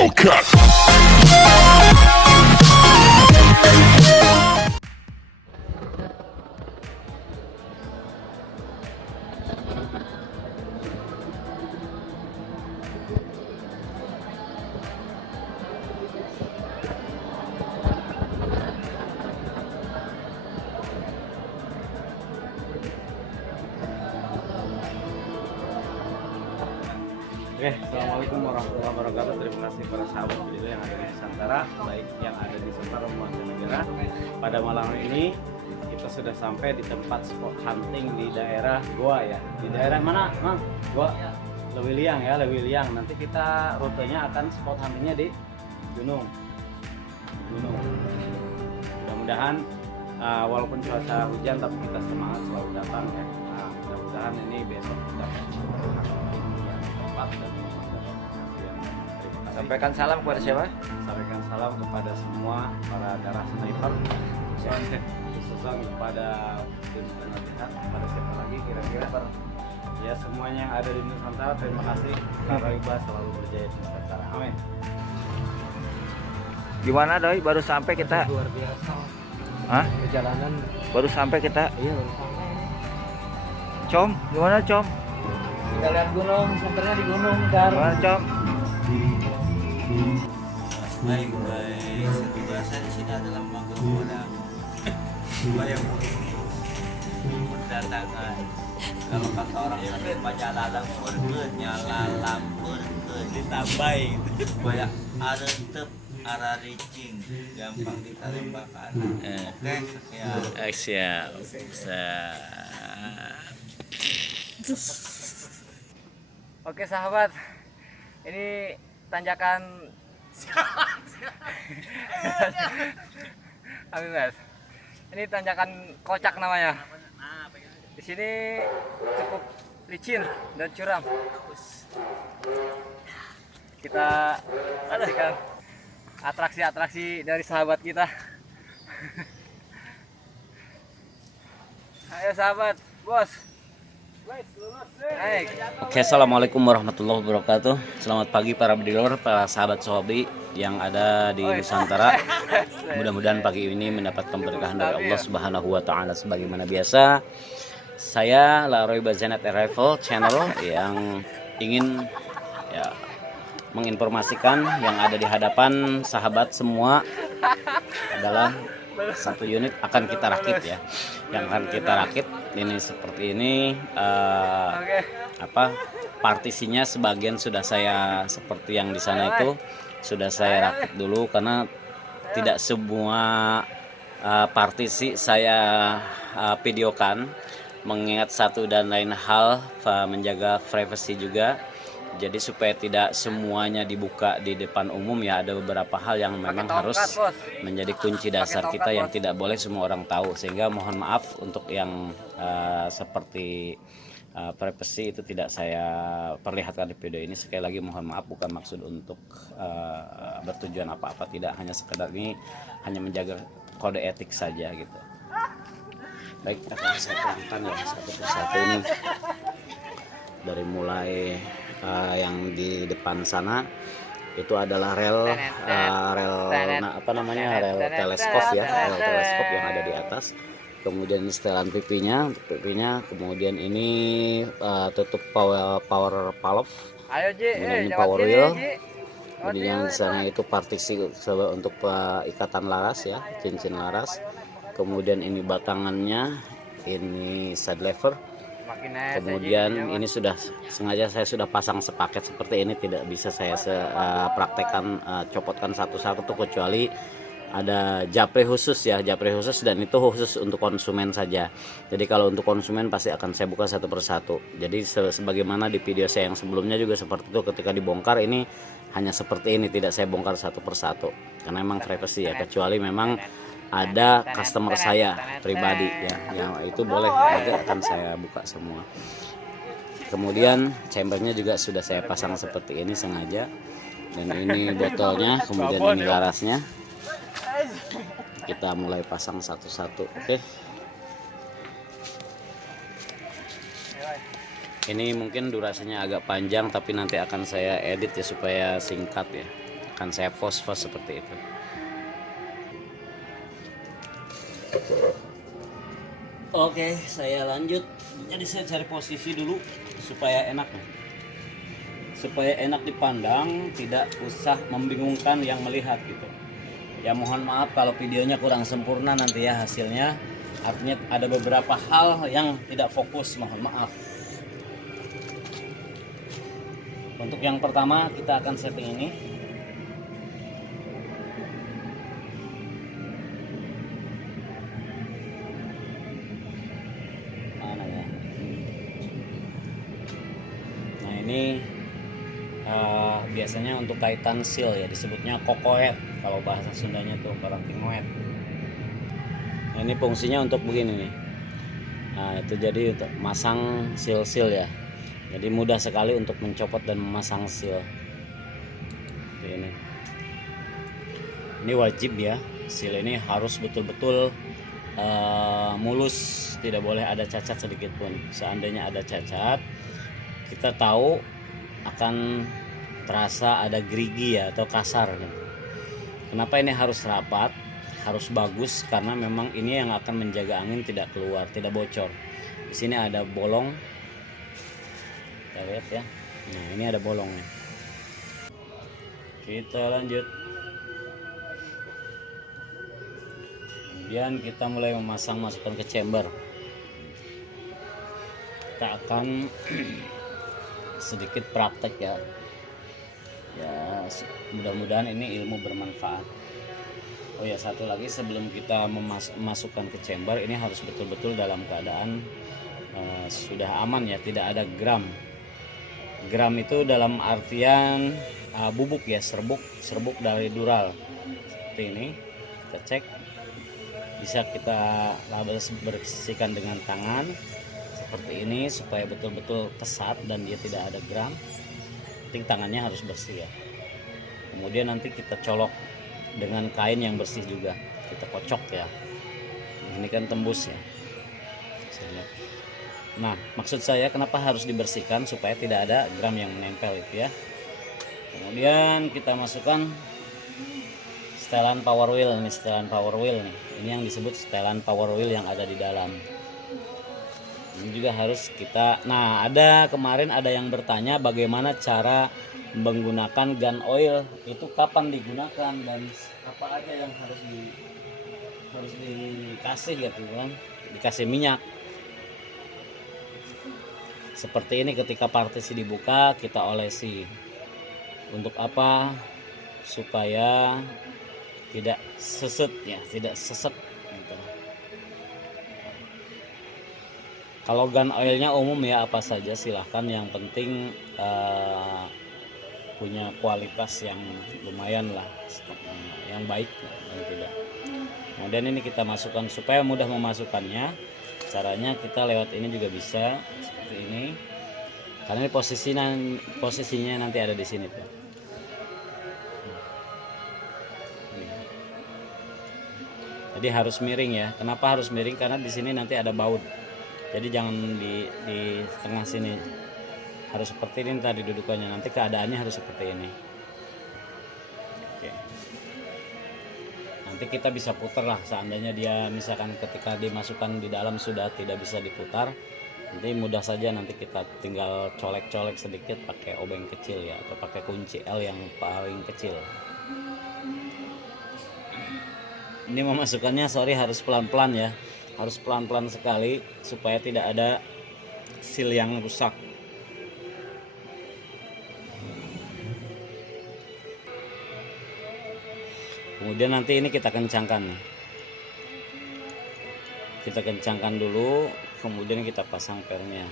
Hellcat. Oke, assalamualaikum warahmatullahi wabarakatuh. Terima kasih para sahabat video yang ada di Nusantara, baik yang ada di seluruh mancanegara. Pada malam ini kita sudah sampai di tempat spot hunting di daerah Goa ya. Di daerah mana, Mang? Goa. Lewiliang ya, Lewiliang. Nanti kita rutenya akan spot huntingnya di gunung. Mudah-mudahan walaupun cuaca hujan tapi kita semangat selalu datang ya. Nah, mudah-mudahan ini besok kita Sampaikan salam kepada siapa? Sampaikan salam kepada semua para darah sniper, khususnya kepada tim penasihat, kepada siapa lagi kira-kira ya semuanya yang ada di Nusantara. Terima kasih, Karaiba selalu berjaya di Nusantara. Amin. Gimana Doi? Baru sampai kita? Luar biasa. Hah? Perjalanan. Baru sampai kita? Iya baru sampai. Com, gimana Com? Kita lihat gunung, senternya di gunung kan. Gimana Com? Baik, seperti biasa di sini adalah menggoda yang berdatangan. Kalau kata orang Sunda banyak lalang burger, nyalalang burger ditambahin supaya arentep arah ricing gampang ditembakkan. Oke, sekian. Siap. Oke sahabat, ini tanjakan. Amin mas. Ini tanjakan kocak namanya. Di sini cukup licin dan curam. Kita saksikan atraksi-atraksi dari sahabat kita. Ayo sahabat, bos. Oke, assalamualaikum warahmatullahi wabarakatuh. Selamat pagi para bediler, para sahabat Sohobi yang ada di Nusantara. Mudah-mudahan pagi ini mendapatkan berkahan dari Allah Subhanahu wa Ta'ala. Sebagaimana biasa, saya Laroy Bazenat Arrival Channel yang ingin ya, menginformasikan yang ada di hadapan sahabat semua adalah satu unit akan kita rakit ya. Yang akan kita rakit ini seperti ini. Partisinya sebagian sudah saya seperti yang di sana itu sudah saya rakit dulu karena tidak semua partisi saya videokan, mengingat satu dan lain hal menjaga privasi juga. Jadi supaya tidak semuanya dibuka di depan umum ya, ada beberapa hal yang memang harus menjadi kunci dasar kita yang tidak boleh semua orang tahu, sehingga mohon maaf untuk yang seperti privasi itu tidak saya perlihatkan di video ini. Sekali lagi mohon maaf, bukan maksud untuk bertujuan apa-apa, tidak, hanya sekedar ini hanya menjaga kode etik saja gitu. Baik, akan saya tunjukkan ya satu persatu ini dari mulai yang di depan sana itu adalah rel teleskop ya, rel teleskop yang ada di atas. Kemudian setelan pipinya, kemudian ini tutup power valve, kemudian ini power wheel. Kemudian di sana itu partisi untuk ikatan laras ya, cincin laras. Kemudian ini batangannya, ini side lever. Kemudian ini sudah sengaja saya sudah pasang sepaket seperti ini, tidak bisa saya praktekkan copotkan satu-satu tuh, kecuali ada japri khusus ya, japri khusus, dan itu khusus untuk konsumen saja. Jadi kalau untuk konsumen pasti akan saya buka satu persatu. Jadi sebagaimana di video saya yang sebelumnya juga seperti itu, ketika dibongkar ini hanya seperti ini, tidak saya bongkar satu persatu karena memang privacy ya, kecuali memang ada customer saya pribadi ya, yang itu boleh, nanti akan saya buka semua. Kemudian chambernya juga sudah saya pasang seperti ini sengaja, dan ini botolnya, kemudian ini larasnya. Kita mulai pasang satu-satu. Oke. Ini mungkin durasinya agak panjang, tapi nanti akan saya edit ya supaya singkat ya. akan saya pose seperti itu. Oke, saya lanjut. Jadi saya cari posisi dulu supaya enak, supaya enak dipandang, tidak usah membingungkan yang melihat gitu. Ya mohon maaf kalau videonya kurang sempurna nanti ya hasilnya. Artinya ada beberapa hal yang tidak fokus, mohon maaf. Untuk yang pertama kita akan setting ini. Mana ya? Nah ini biasanya untuk kaitan seal ya, disebutnya kokoet kalau bahasa Sundanya tuh karantingoet. Nah, ini fungsinya untuk begini nih. Nah itu jadi untuk masang seal ya. Jadi mudah sekali untuk mencopot dan memasang seal. Ini wajib ya, seal ini harus betul-betul mulus, tidak boleh ada cacat sedikit pun. Seandainya ada cacat, kita tahu akan terasa ada gerigi ya atau kasar. Kenapa ini harus rapat, harus bagus? Karena memang ini yang akan menjaga angin tidak keluar, tidak bocor. Di sini ada bolong. Kita lihat ya. Nah, ini ada bolongnya. Kita lanjut. Kemudian kita mulai masukkan ke chamber. Kita akan sedikit praktek ya. Ya, mudah-mudahan ini ilmu bermanfaat. Oh ya, satu lagi sebelum kita memasukkan ke chamber, ini harus betul-betul dalam keadaan sudah aman ya, tidak ada gram. Gram itu dalam artian bubuk ya, serbuk dari dural. Seperti ini, kita cek. Bisa kita bersihkan dengan tangan seperti ini supaya betul-betul kesat dan dia tidak ada gram. Penting tangannya harus bersih ya. Kemudian nanti kita colok dengan kain yang bersih juga, kita kocok ya. Ini kan tembus ya. Nah, maksud saya kenapa harus dibersihkan supaya tidak ada gram yang menempel itu ya. Kemudian kita masukkan setelan power wheel. Ini setelan power wheel nih. Ini yang disebut setelan power wheel yang ada di dalam. Ini juga harus kita. Nah, kemarin ada yang bertanya bagaimana cara menggunakan gun oil, itu kapan digunakan dan apa aja yang harus dikasih gitu kan. Dikasih minyak. Seperti ini, ketika partisi dibuka kita olesi. Untuk apa? Supaya tidak seset ya, tidak sesek gitu. Kalau gun oilnya umum ya, apa saja silahkan, yang penting punya kualitas yang lumayan lah, yang baik dan tidak. Kemudian ini kita masukkan supaya mudah memasukkannya. Caranya kita lewat ini juga bisa seperti ini, karena ini posisinya nanti ada di sini tuh. Jadi harus miring ya. Kenapa harus miring? Karena di sini nanti ada baut. Jadi jangan di tengah sini. Harus seperti ini tadi dudukannya. Nanti keadaannya harus seperti ini. Oke. Nanti kita bisa putar lah. Seandainya dia misalkan ketika dimasukkan di dalam sudah tidak bisa diputar, nanti mudah saja nanti kita tinggal colek-colek sedikit pakai obeng kecil ya, atau pakai kunci L yang paling kecil. Ini memasukkannya harus pelan-pelan ya, harus pelan-pelan sekali supaya tidak ada seal yang rusak. Kemudian nanti ini kita kencangkan, kita kencangkan dulu, kemudian kita pasang pernya.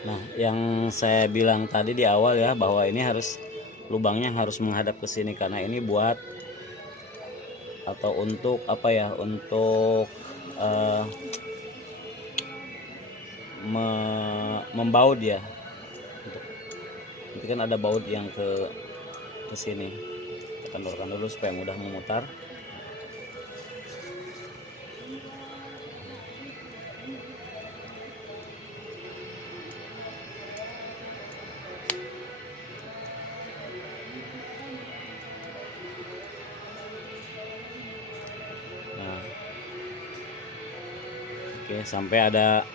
Nah, yang saya bilang tadi di awal ya, bahwa ini harus lubangnya harus menghadap ke sini, karena ini buat atau untuk apa ya, untuk membaut ya. Nanti kan ada baut yang ke sini. Kita kendorkan dulu supaya mudah memutar. Oke, sampai ada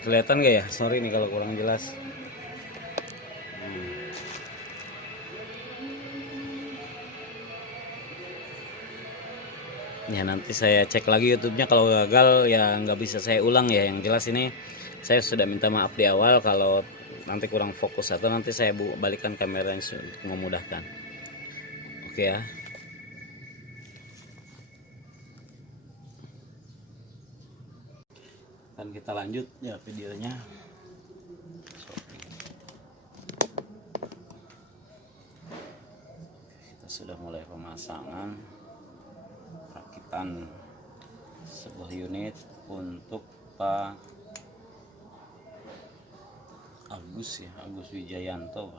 kelihatan gak ya? Sorry nih kalau kurang jelas. Ya nanti saya cek lagi YouTube-nya, kalau gagal ya nggak bisa saya ulang ya. Yang jelas ini saya sudah minta maaf di awal kalau nanti kurang fokus atau nanti saya balikan kameranya untuk memudahkan. Oke ya. Dan kita lanjut ya videonya. Kita sudah mulai pemasangan rakitan sebuah unit untuk Pak Agus ya, Agus Wijayanto.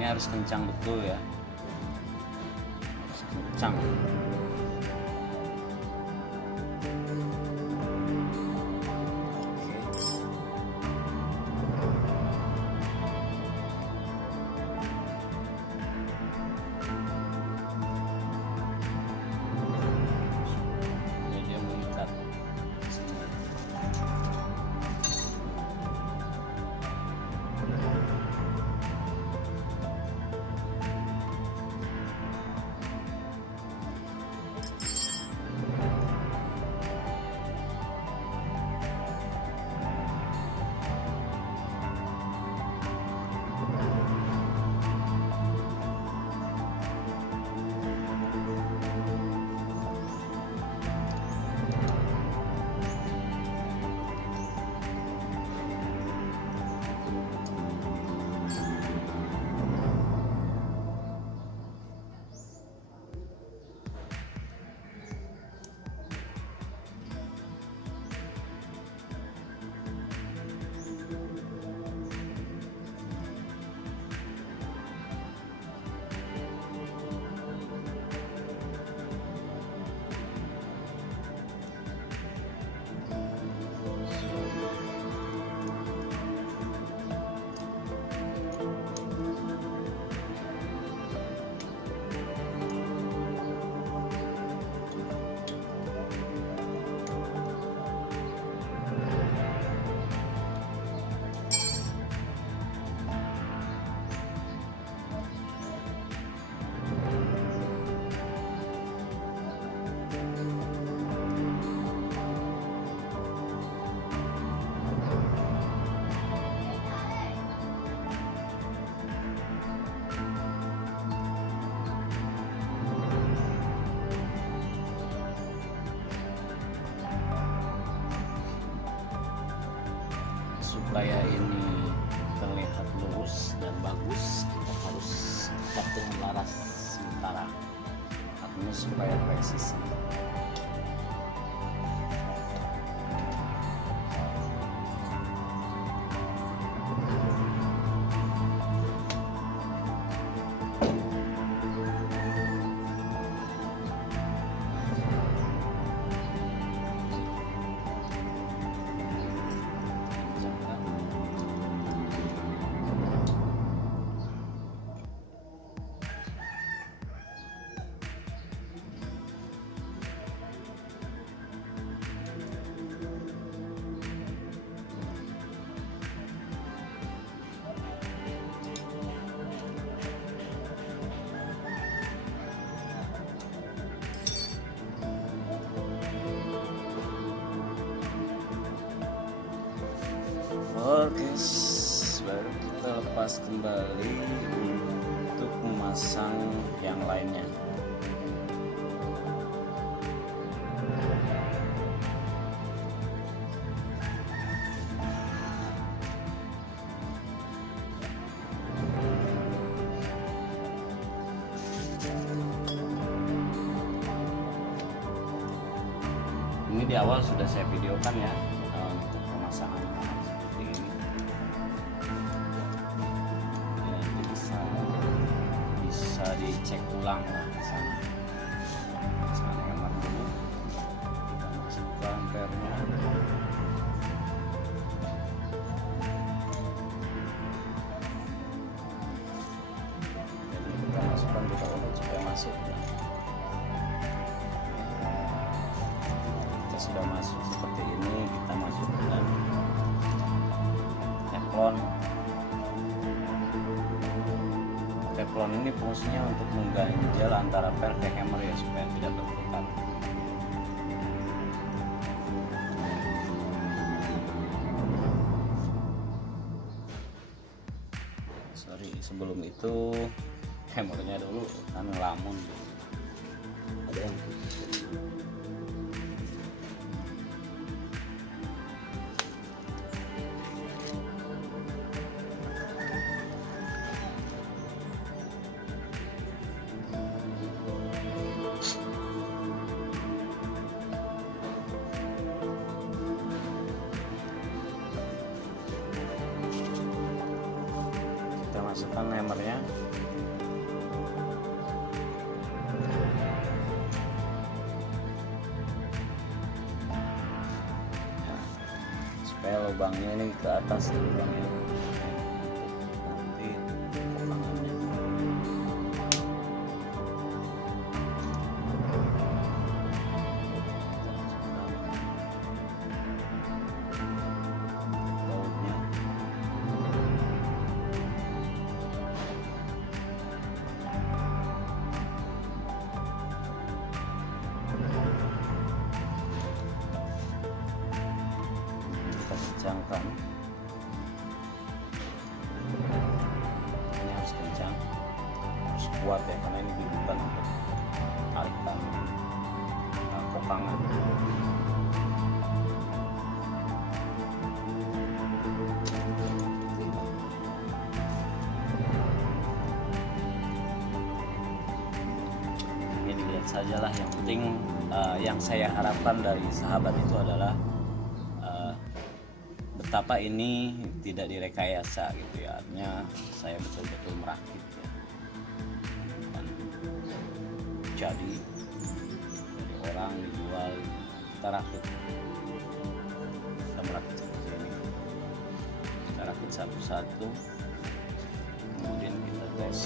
Ini harus kencang betul ya, harus kencang. Dia mengikat. Supaya ini terlihat lurus dan bagus, kita harus ikat dengan laras sementara, artinya supaya presisi. Oke, baru kita lepas kembali untuk memasang yang lainnya. Ini di awal sudah saya videokan ya, untuk pemasangan seperti ini. Ya, nanti bisa dicek ulang lah di sana. Sekarang hemat dulu, kita masukkan pernya. Jadi kita masukkan di bawah supaya masuk. Sudah masuk seperti ini, kita masukkan teflon. Teflon ini fungsinya untuk mengganjal antara pel ke hammer ya, supaya tidak berputar. Sorry, sebelum itu hammernya dulu kan ngelamun. Ada yang masukkan hammernya. Ya, supaya lubangnya ini ke atas lubangnya, nanti potongannya. Bautnya. Kencangkan, ini harus kencang, harus kuat ya, karena ini dibutuhkan untuk tarikan kokangan. Ini dilihat sajalah, yang penting yang saya harapkan dari sahabat itu adalah betapa ini tidak direkayasa gitu ya, artinya saya betul-betul merakit ya. Dan jadi dari orang dijual, kita rakit, kita merakit seperti ini, kita rakit satu-satu, kemudian kita tes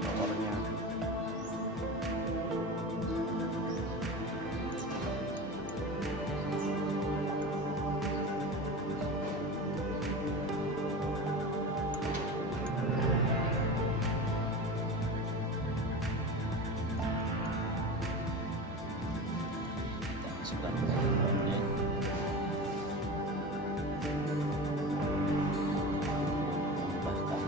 powernya. Sudah mulai bahkan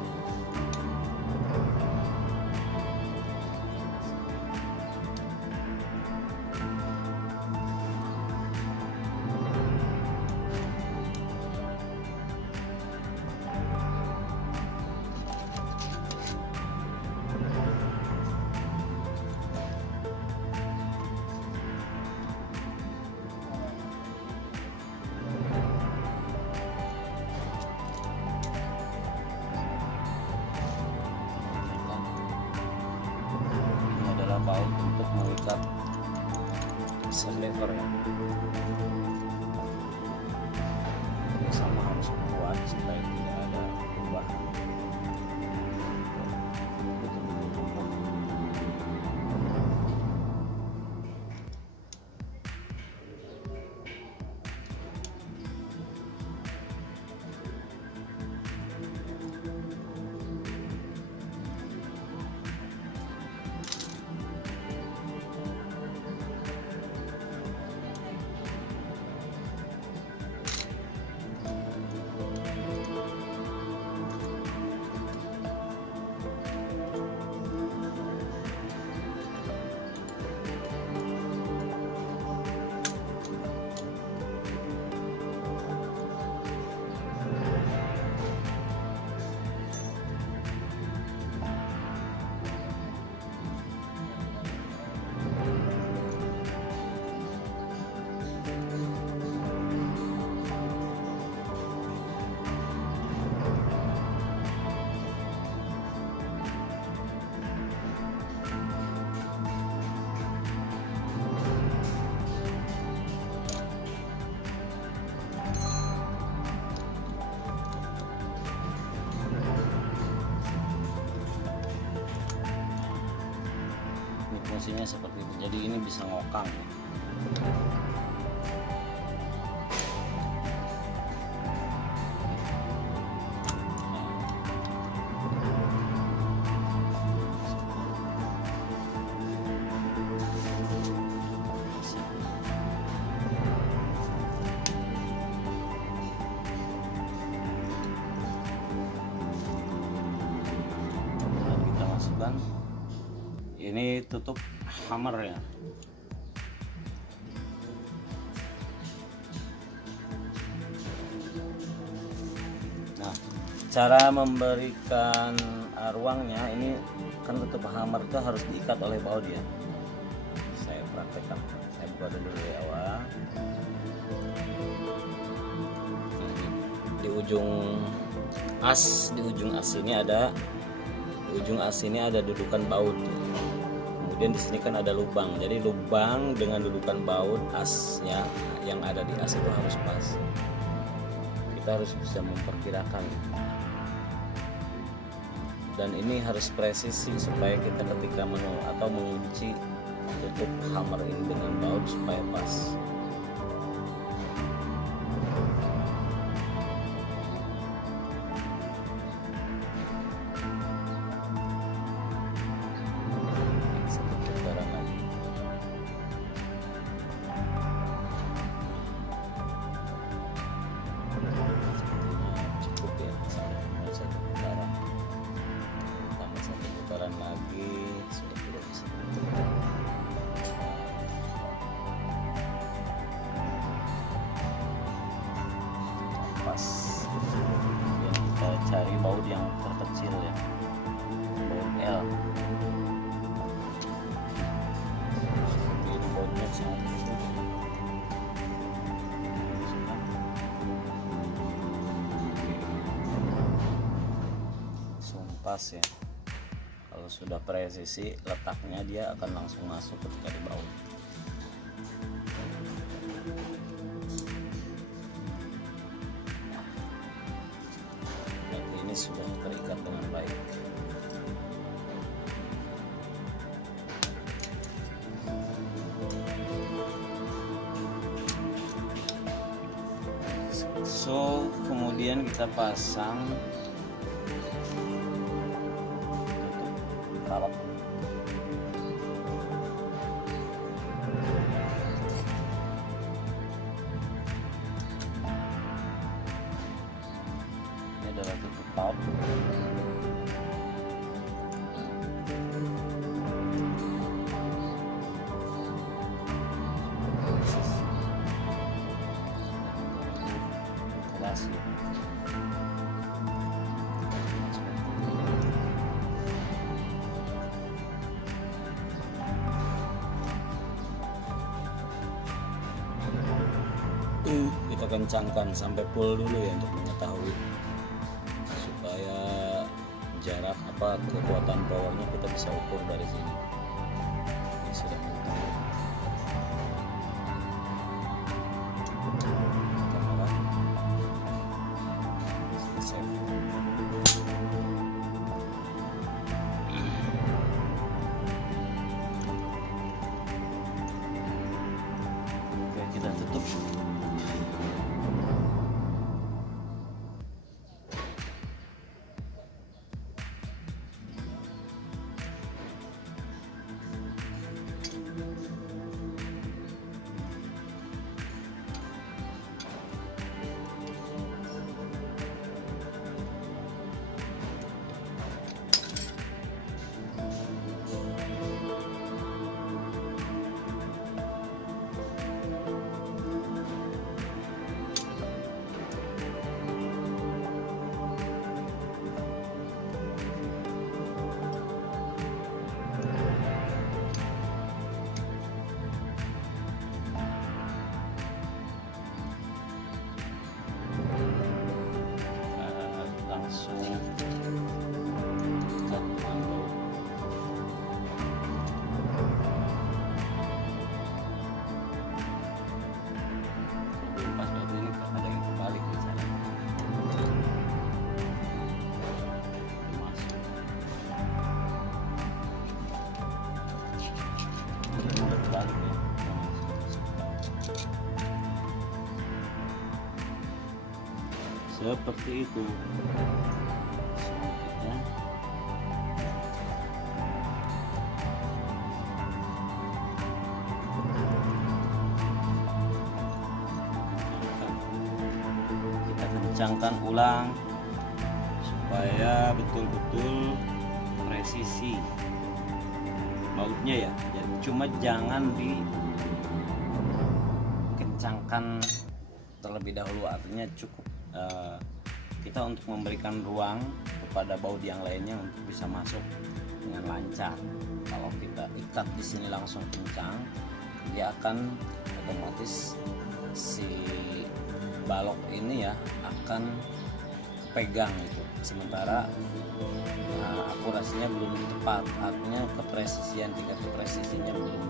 baut untuk mengikat set lever ya. Ini sama harus kuat supaya tidak ada perubahan. posisinya seperti itu, jadi ini bisa ngokang. Kita masukkan, ini tutup hammer ya. Nah, cara memberikan ruangnya, ini kan tutup hammer itu harus diikat oleh baut ya. Saya praktekkan, saya buka dulu dari awal. Di ujung as ini ada, di ujung as ini ada dudukan baut. Kemudian di sini kan ada lubang, jadi lubang dengan dudukan baut asnya yang ada di as itu harus pas. Kita harus bisa memperkirakan, dan ini harus presisi supaya kita ketika mengunci tutup hammer ini dengan baut supaya pas. Lagi sudah tidak bisa pas. Kemudian kita cari baut yang terkecil ya, baut L seperti ini, bautnya sangat kecil. Langsung pas ya. Kalau sudah presisi letaknya, dia akan langsung masuk ketika di baut. Berarti ini sudah terikat dengan baik. So, kemudian kita pasang alat. Ini adalah tutup valve. Ventilasi. Kita kencangkan sampai full dulu ya, untuk mengetahui supaya jarak kekuatan powernya kita bisa ukur dari sini. Ini sudah mengetahui. Selesai. Oke, kita tutup. seperti itu. Selanjutnya kita kencangkan ulang supaya betul-betul presisi bautnya ya. Jadi cuma jangan dikencangkan terlebih dahulu, artinya cukup kita untuk memberikan ruang kepada baut yang lainnya untuk bisa masuk dengan lancar. Kalau kita ikat di sini langsung kencang, dia akan otomatis si balok ini ya akan pegang gitu. Sementara akurasinya belum tepat, artinya tingkat kepresisinya belum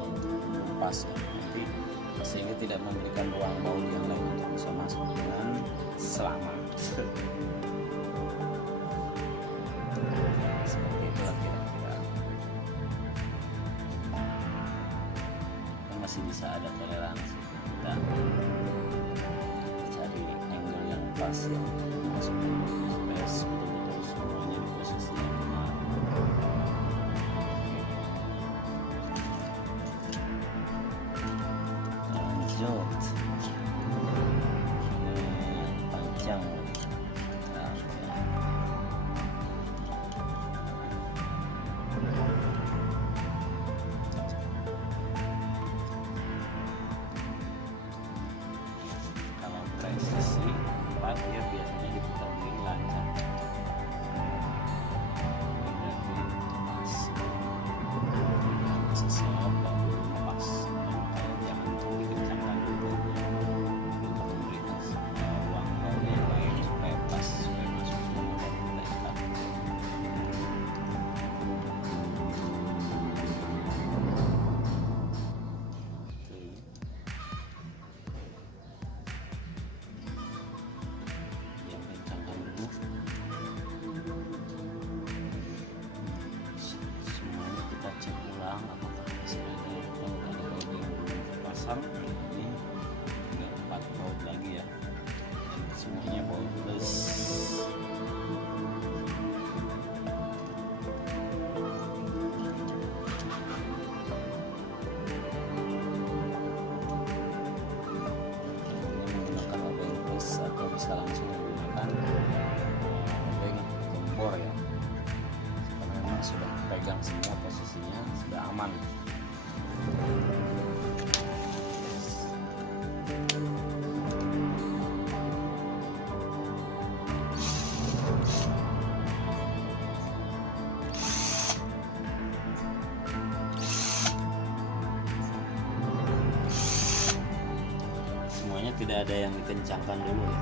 pas ya. Nanti sehingga tidak memberikan ruang baut yang lain untuk bisa masuk dengan selamat. Seperti itulah kira-kira. Masih bisa ada toleransi, kita cari angle yang pas ya, masuk supaya betul-betul semuanya di posisi yang benar. Lanjut, ini panjang. Kalau presisi tepat dia biasanya diputar begini lancar. Ini berarti pas. Sesep baru pas. Jangan dikencangkan dulu untuk memberikan ruang baut yang lain supaya pas, supaya masuk semua dan kita ikat. Yang kencangkan dulu. Semuanya kita cek ulang apakah masih ada, kalau ada baut yang belum terpasang ini tinggal 4 baut lagi ya, dan semuanya baut plus. Ini menggunakan obeng plus atau bisa langsung menggunakan obeng gembor ya, karena memang sudah pegang semua posisinya, sudah aman. Semuanya tidak ada yang dikencangkan dulu ya.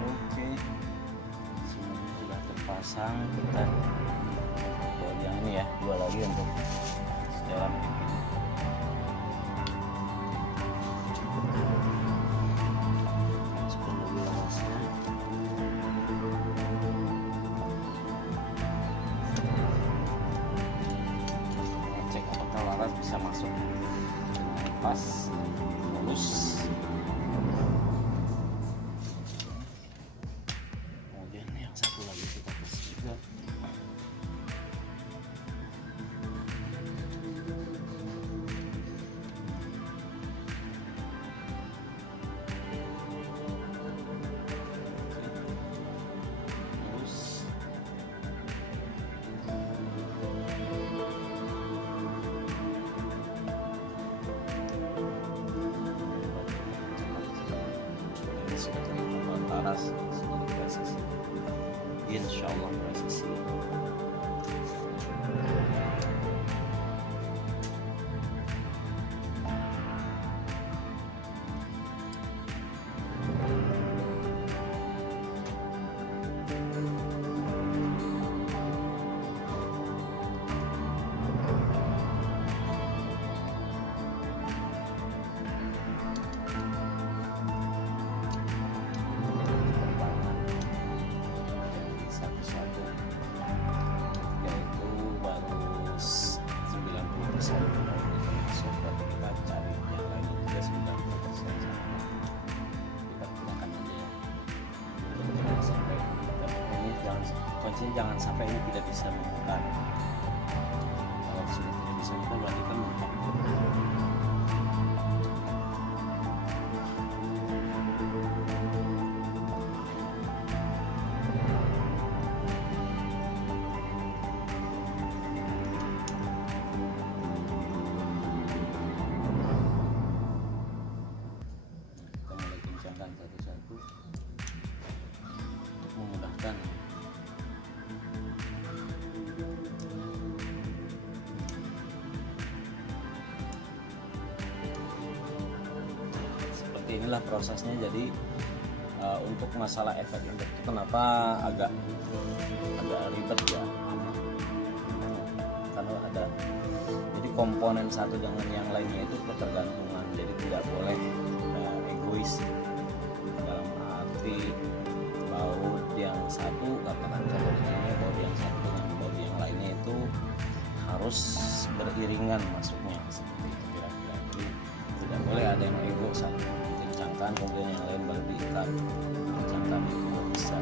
Oke, semuanya sudah terpasang. Kita buat yang ini ya, 2 lagi untuk setelan pipi. Masukkan lagi larasnya. Cek apakah laras bisa masuk dengan pas, mulus. Kemudian yang satu lagi kita kasih juga. Mulus. Ini sudah terlihat laras, sudah presisi. Insya Allah presisi. Satu-satu Maksudnya jangan sampai ini tidak bisa memutar. Kalau sudah tidak bisa memutar berarti kan mentok. Kita mulai kencangkan satu-satu untuk memudahkan. Seperti inilah prosesnya. Jadi untuk masalah efek itu kenapa agak ribet ya, karena ada jadi komponen satu dengan yang lainnya itu ketergantungan. Jadi tidak boleh egois dalam arti baut yang satu, katakan contohnya baut yang satu dengan baut yang lainnya itu harus beriringan masuknya, seperti itu kira-kira. Jadi tidak boleh ada yang ego satu kencangkan kemudian yang lain baru diikat, kencangkan, itu nggak bisa,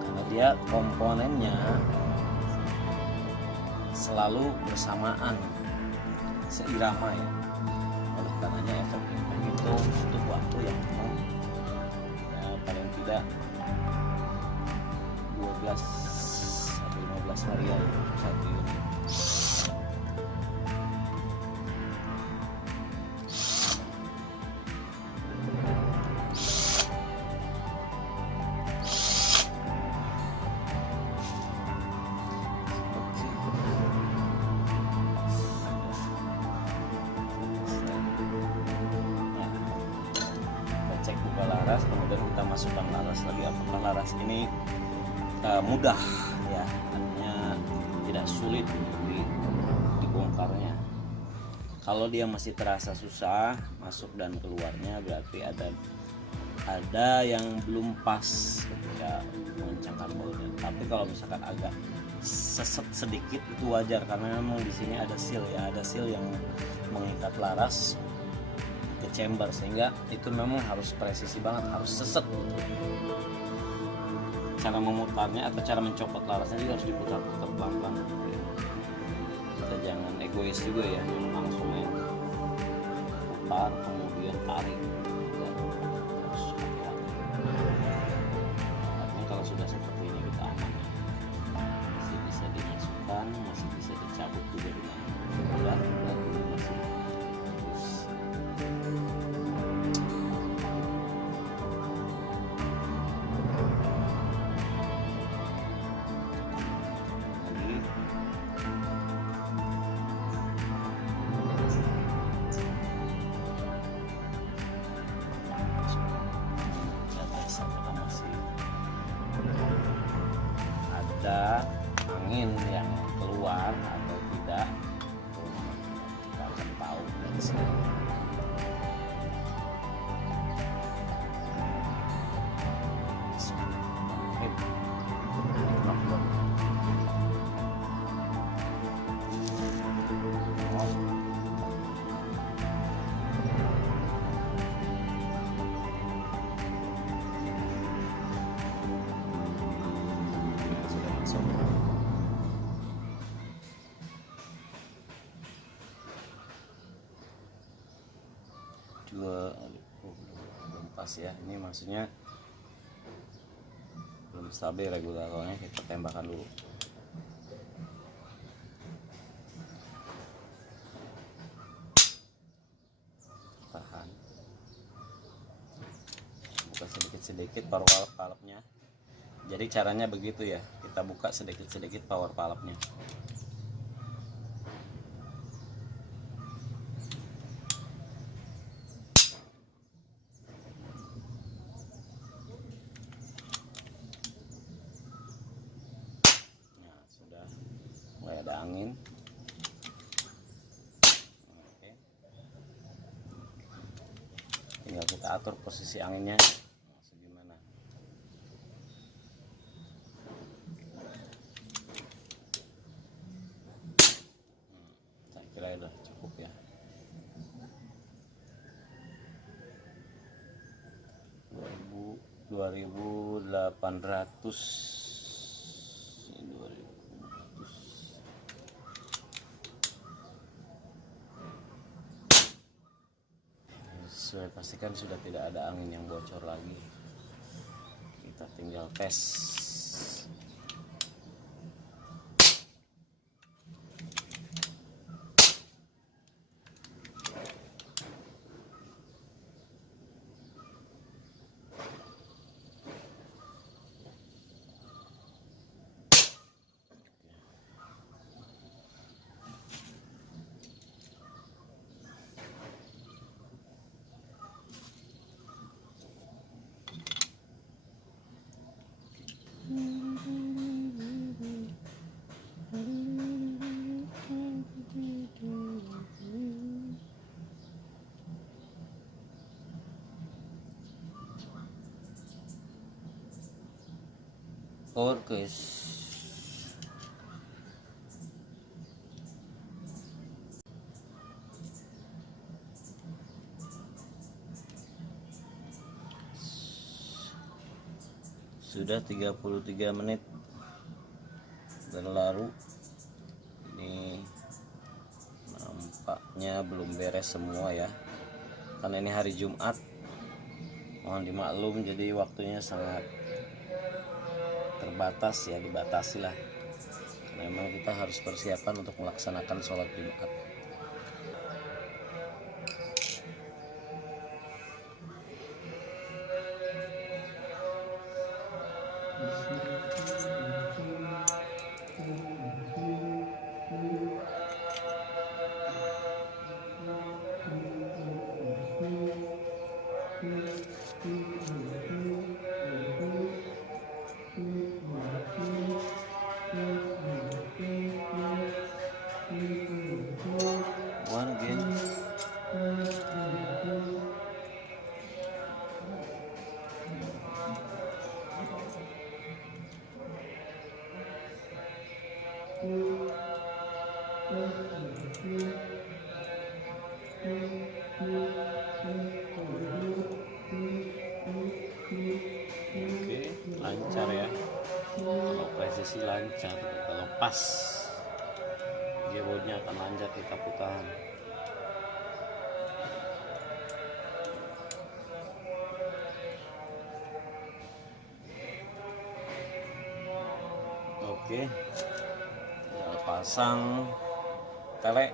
karena dia komponennya selalu bersamaan, seirama ya. Oleh karenanya efek itu butuh waktu yang memang ya, paling tidak 12 atau 15 hari ya satu unit. Cek buka laras, kemudian kita masukkan laras lagi. Apakah laras ini mudah ya, artinya tidak sulit dibongkarnya. Kalau dia masih terasa susah masuk dan keluarnya, berarti ada yang belum pas ketika mengencangkan bautnya. Tapi kalau misalkan agak seset sedikit itu wajar, karena memang di sini ada seal ya, ada seal yang mengikat laras ke chamber, sehingga itu memang harus presisi banget, harus seset gitu. Cara memutarnya atau cara mencopot larasnya juga harus diputar-putar pelan-pelan. Kita jangan egois juga ya, jangan langsung main putar kemudian tarik, dan harus hati-hati. Artinya kalau sudah seperti ini kita aman ya, masih bisa dimasukkan, masih bisa dicabut juga dengan mudah, dan masih terus. Ada angin yang keluar atau tidak, kita akan tahu dari sini. Sudah masuk. Belum pas ya, ini maksudnya belum stabil regulatornya, kita tembakan dulu. Tahan, buka sedikit-sedikit power valve-nya. Jadi caranya begitu ya, kita buka sedikit-sedikit power valve-nya. Nah, sudah mulai ada angin. Oke. Tinggal kita atur posisi anginnya gimana. Saya kira udah cukup ya. 2800 pastikan sudah tidak ada angin yang bocor lagi. Kita tinggal tes. Guys, sudah 33 menit berlalu. Ini nampaknya belum beres semua ya, karena ini hari Jumat. Mohon dimaklum, jadi waktunya sangat terbatas ya, dibatasi lah. Memang kita harus persiapan untuk melaksanakan sholat Jumat. One again. Oke, lancar ya. Kalau presisi lancar, kalau pas gearboardnya akan lancar kita putaran. Oke, tinggal pasang tele.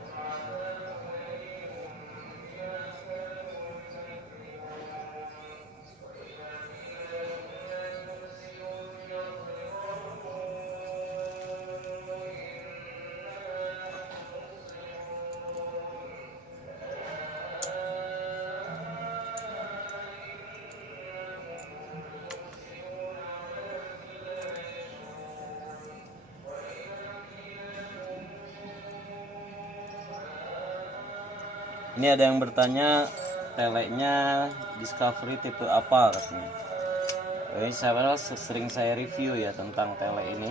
Ini ada yang bertanya teleknya Discovery tipe apa katanya. Ini sering saya review ya tentang tele ini.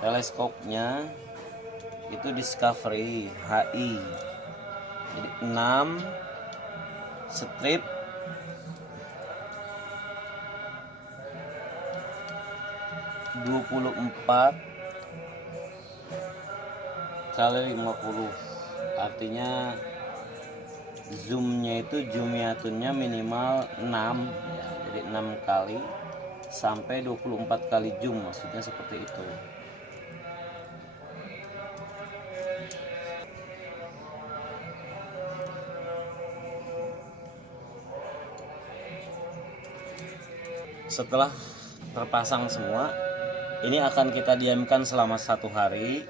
Teleskopnya itu Discovery HI. Jadi 6 strip (24 kali 50), artinya zoomnya itu zoomyatunnya minimal 6 ya, jadi 6 kali sampai 24 kali zoom, maksudnya seperti itu. Setelah terpasang semua, ini akan kita diamkan selama 1 hari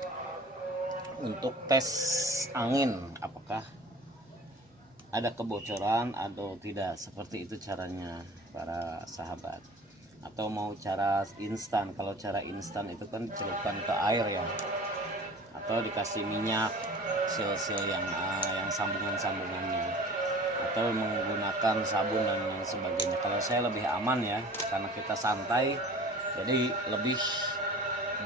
untuk tes angin, apakah ada kebocoran atau tidak. Seperti itu caranya para sahabat. Atau mau cara instan, kalau cara instan itu kan dicelupkan ke air ya, atau dikasih minyak sil-sil yang sambungan-sambungannya, atau menggunakan sabun dan lain sebagainya. Kalau saya lebih aman ya, karena kita santai, jadi lebih,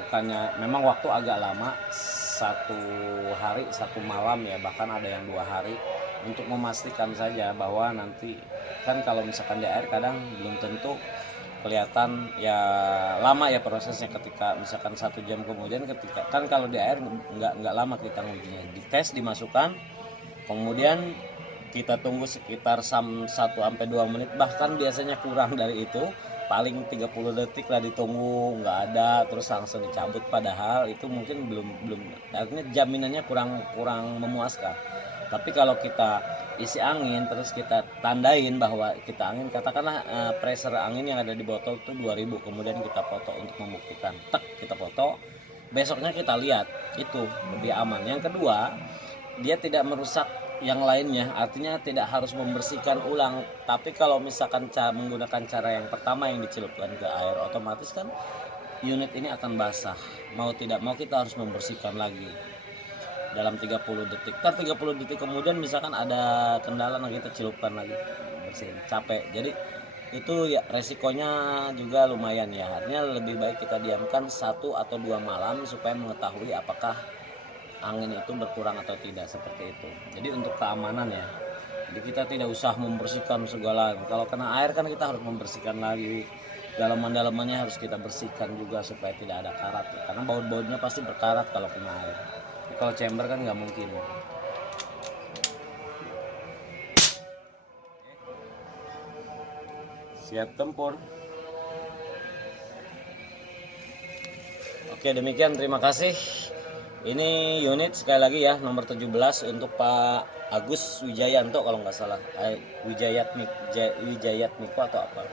bukannya memang waktu agak lama, 1 hari 1 malam ya, bahkan ada yang 2 hari, untuk memastikan saja bahwa nanti kan kalau misalkan di air kadang belum tentu kelihatan ya, lama ya prosesnya. Ketika misalkan 1 jam kemudian, ketika kan kalau di air nggak lama kita ngujinya, dites, dimasukkan, kemudian kita tunggu sekitar 1-2 menit, bahkan biasanya kurang dari itu, paling 30 detik lah ditunggu, nggak ada, terus langsung dicabut, padahal itu mungkin belum artinya jaminannya kurang memuaskan. Tapi kalau kita isi angin terus kita tandain bahwa kita angin, katakanlah pressure angin yang ada di botol itu 2000, kemudian kita foto untuk membuktikan, kita foto, besoknya kita lihat, itu lebih aman. Yang kedua, dia tidak merusak yang lainnya, artinya tidak harus membersihkan ulang. Tapi kalau misalkan menggunakan cara yang pertama yang dicelupkan ke air, otomatis kan unit ini akan basah, mau tidak mau kita harus membersihkan lagi dalam 30 detik. 30 detik kemudian misalkan ada kendala, nah kita celupkan lagi, bersihin, capek. Jadi itu ya resikonya juga lumayan ya, artinya lebih baik kita diamkan 1 atau 2 malam supaya mengetahui apakah angin itu berkurang atau tidak, seperti itu. Jadi untuk keamanan ya, jadi kita tidak usah membersihkan segala, kalau kena air kan kita harus membersihkan lagi, dalaman-dalamannya harus kita bersihkan juga supaya tidak ada karat ya. Karena baut-bautnya pasti berkarat kalau kena air. Jadi kalau chamber kan nggak mungkin ya. Siap tempur. Oke, demikian, terima kasih. Ini unit sekali lagi ya, nomor 17 untuk Pak Agus Wijayanto kalau nggak salah, Wijayatmiko atau apa,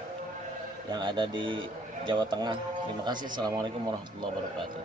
yang ada di Jawa Tengah. Terima kasih. Assalamualaikum warahmatullahi wabarakatuh.